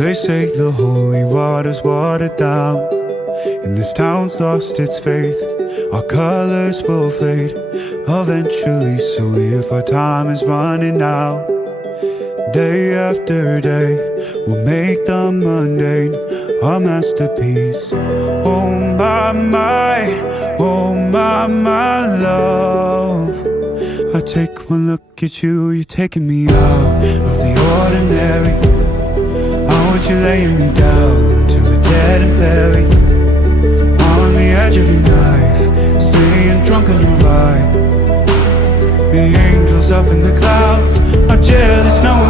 They say the holy water's watered down, and this town's lost its faith. Our colors will fade eventually, so if our time is running out, day after day, we'll make the mundane our masterpiece. Oh my love, I take one look at you, you're taking me out of the ordinary. I want you laying me down to a dead and buried on the edge of your knife, staying drunk on your vibe. The angels up in the clouds are jealous, knowing